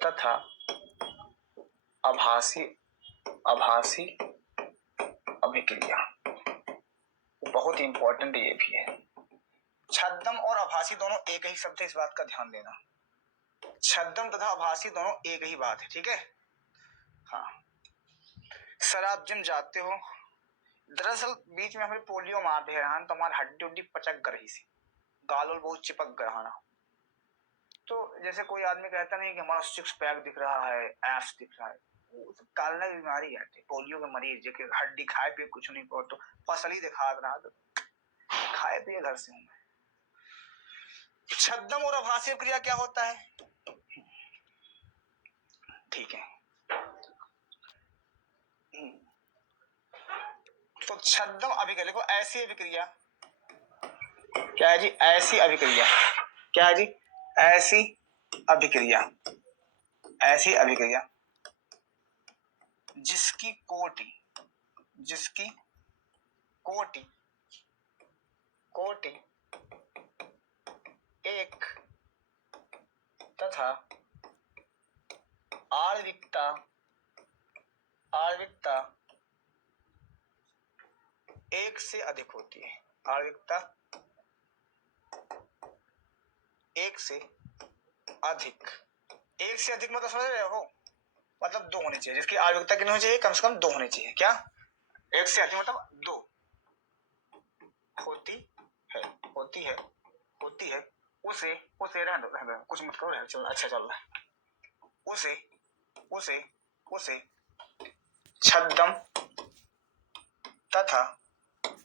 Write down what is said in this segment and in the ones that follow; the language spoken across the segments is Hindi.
तथा आभासी अभिक्रिया। बहुत इंपॉर्टेंट ये भी है। छद्म और आभासी दोनों एक ही शब्द है, इस बात का ध्यान देना। छद्म तथा आभासी दोनों एक ही बात है, ठीक है। हाँ सर आप जिम जाते हो, दरअसल बीच में हमें पोलियो मार दे रहा है तो हमारी हड्डी उड्डी पचक गई सी, गाल बहुत चिपक गया ना। तो जैसे कोई आदमी कहता नहीं कि हमारा सिक्स पैक दिख रहा है, एब्स दिख रहा है, वो सब कालना बीमारी है। पोलियो के मरीज जो हड्डी खाए पिए कुछ नहीं पड़ो तो फसली दिखा रहा, तो खाए पिए घर से हूं मैं। छद्म और आभासी क्रिया क्या होता है, ठीक है। तो छद्म अभिक्रिया लिखो, ऐसी अभिक्रिया क्या है जी, ऐसी अभिक्रिया। क्या है जी, ऐसी अभिक्रिया। ऐसी अभिक्रिया जिसकी कोटि एक तथा आणविकता एक से अधिक होती है। आणविकता एक से अधिक मतलब समझ रहे हो, मतलब 2 होनी चाहिए। जिसकी आणविकता कितनी होनी चाहिए, कम से कम 2 होनी चाहिए। क्या, एक से अधिक मतलब 2 होती है उसे रहने दो कुछ मत करो, चल अच्छा चल रहा है। उसे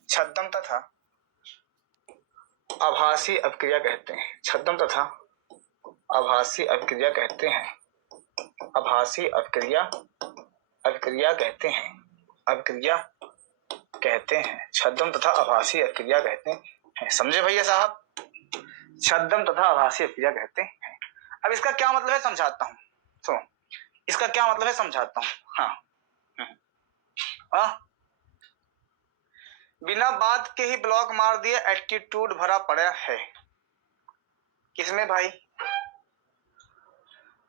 छद्म तथा आभासी अभिक्रिया कहते हैं। छद्म तथा आभासी अभिक्रिया कहते हैं। छद्म तथा आभासी अभिक्रिया कहते हैं। समझे भैया साहब, छद्म तथा आभासी अभिक्रिया कहते हैं। अब इसका क्या मतलब है समझाता हूं, सुनो इसका क्या मतलब है समझाता हूं। हाँ बिना बात के ही ब्लॉक मार दिए, एटीट्यूड भरा पड़ा है। किसमें भाई,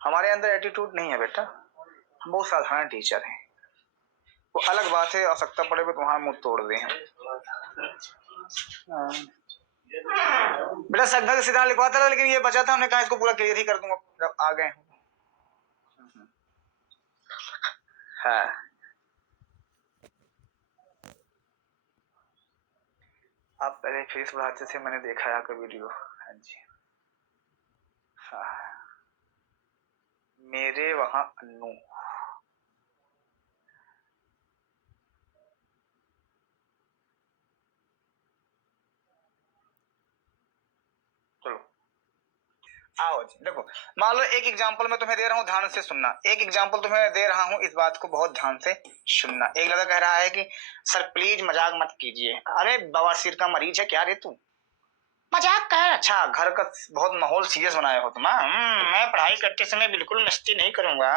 हमारे अंदर एटीट्यूड नहीं है बेटा, हम बहुत साधारण टीचर हैं। वो अलग बात है, आवश्यकता पड़े तो तुम्हारा मुंह तोड़ दे हैं। बेटा संघर्ष सीधा लिखवाता था, लेकिन ये बचा था, हमने कहा इसको पूरा क्लियर ही कर दूंगा जब आ गए। हाँ आप पहले फेस बढ़ाते से मैंने देखा है आपका वीडियो। हाँ जी हाँ, मेरे वहां अन्नू आओ जी। देखो मान लो एक एग्जांपल मैं तुम्हें दे रहा हूं, ध्यान से सुनना। एक एग्जांपल तुम्हें दे रहा हूं, इस बात को बहुत ध्यान से सुनना। एक लड़का कह रहा है कि सर प्लीज मजाक मत कीजिए। अरे बवासीर का मरीज है क्या रे तू, मजाक का है। अच्छा घर का बहुत माहौल सीरियस बनाया हो तुम। मैं पढ़ाई करते समय बिल्कुल मस्ती नहीं करूंगा,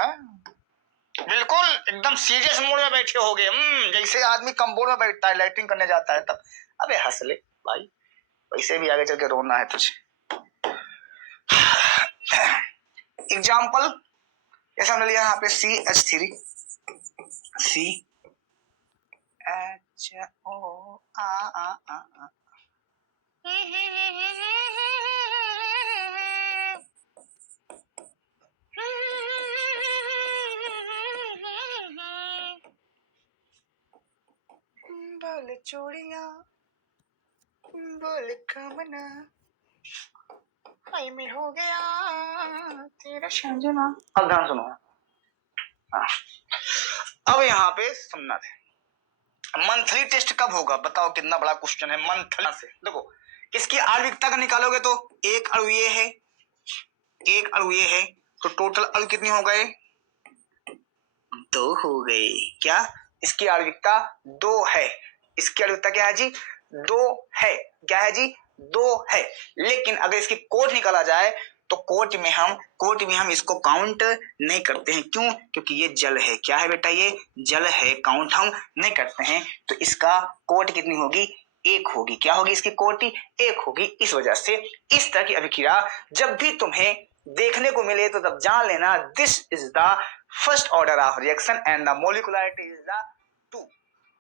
बिल्कुल एकदम सीरियस मूड में बैठे होगे, जैसे आदमी कम्बोर्ड में बैठता है लैट्रिन करने जाता है तब। अबे हंस ले भाई, वैसे भी आगे चल के रोना है तुझे। एग्जाम्पल जैसे हमने लिया यहाँ पे CH3 बोल चूड़िया बोल कामना हाय में हो गया तेरा संजना। अब ध्यान सुनो। अब यहाँ पे सुनना थे, मंथली टेस्ट कब होगा बताओ, कितना बड़ा क्वेश्चन है। मंथली से देखो, इसकी आणविकता का निकालोगे तो एक अणु ये है, तो टोटल अणु कितनी हो गए, 2 हो गए। क्या, इसकी आणविकता 2 है। इसकी आणविकता क्या है जी, 2 है। क्या है जी, 2 है। लेकिन अगर इसकी कोट निकाला जाए तो कोट में हम इसको काउंट नहीं करते हैं। क्यों, क्योंकि ये जल है। क्या है बेटा, ये जल है, काउंट हम नहीं करते हैं। तो इसका कोट कितनी होगी, 1 होगी। क्या होगी इसकी कोटि, 1 होगी। इस वजह से इस तरह की अभिक्रिया जब भी तुम्हें देखने को मिले तो तब जान लेना this is the first order of reaction and the molecularity is the 2।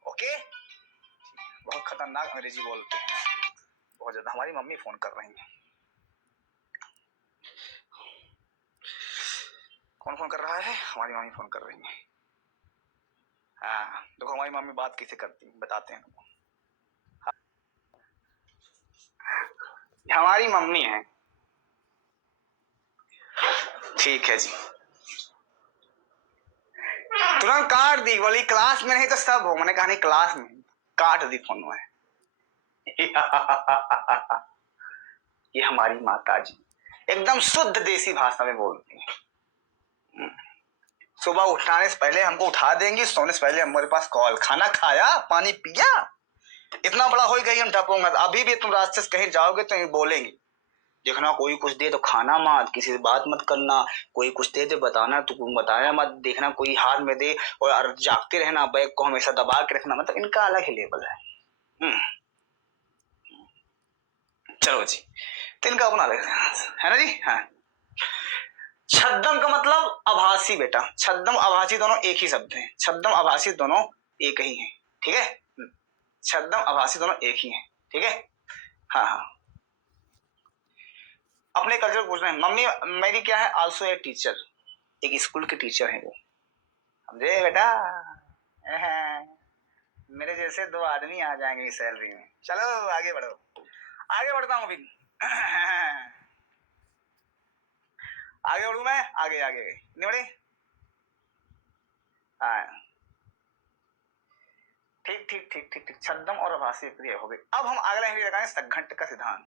Okay, बहुत खतरनाक अंग्रेजी बोलते हैं, बहुत ज्यादा। हमारी मम्मी फोन कर रही है। कौन फोन कर रहा है? हमारी मम्मी फोन कर रही है। हाँ, देखो हमारी मम्मी बात कैसे करती है, बताते हैं तुमको। हमारी मम्मी है। ठीक है जी, तुरंत काट दी, बोली क्लास में नहीं तो सब हो। मैंने कहा नहीं क्लास में, काट दी फोन में। ये हमारी माता जी एकदम शुद्ध देसी भाषा में बोलती हैं। सुबह उठाने से पहले हमको उठा देंगी, सोने से पहले हमारे पास कॉल, खाना खाया, पानी पिया, इतना बड़ा हो गई हम टपूंगा। अभी भी तुम रास्ते से कहीं जाओगे तो बोलेंगी, देखना कोई कुछ दे तो खाना मत, किसी से बात मत करना, कोई कुछ दे बताना तो बताया मत, देखना कोई हाथ में दे और जागते रहना, बैग को हमेशा दबा के रखना। मतलब इनका अलग ही लेवल है। चलो जी, तो इनका अपना अलग है ना जी। हाँ, छद्म का मतलब आभासी बेटा, छद्म आभासी दोनों एक ही शब्द हैं, छद्म आभासी दोनों एक ही हैं, ठीक है। छद्म आभासी दोनों एक ही हैं, ठीक है। हाँ हाँ, अपने कल्चर पूछ रहे हैं। मम्मी मेरी क्या है, आल्सो ए टीचर, एक स्कूल के टीचर है वो, समझे बेटा। मेरे जैसे 2 आदमी आ जाएंगे इस सैलरी में। चलो आगे बढ़ो, आगे बढ़ता हूँ अभी। आगे बढ़ू मैं, आगे आगे नहीं बढ़े। हाँ, ठीक ठीक ठीक ठीक ठीक, छद्म और आभासी क्रिया हो गई। अब हम अगला हिंदी लगाएंगे संघट्ट का सिद्धांत।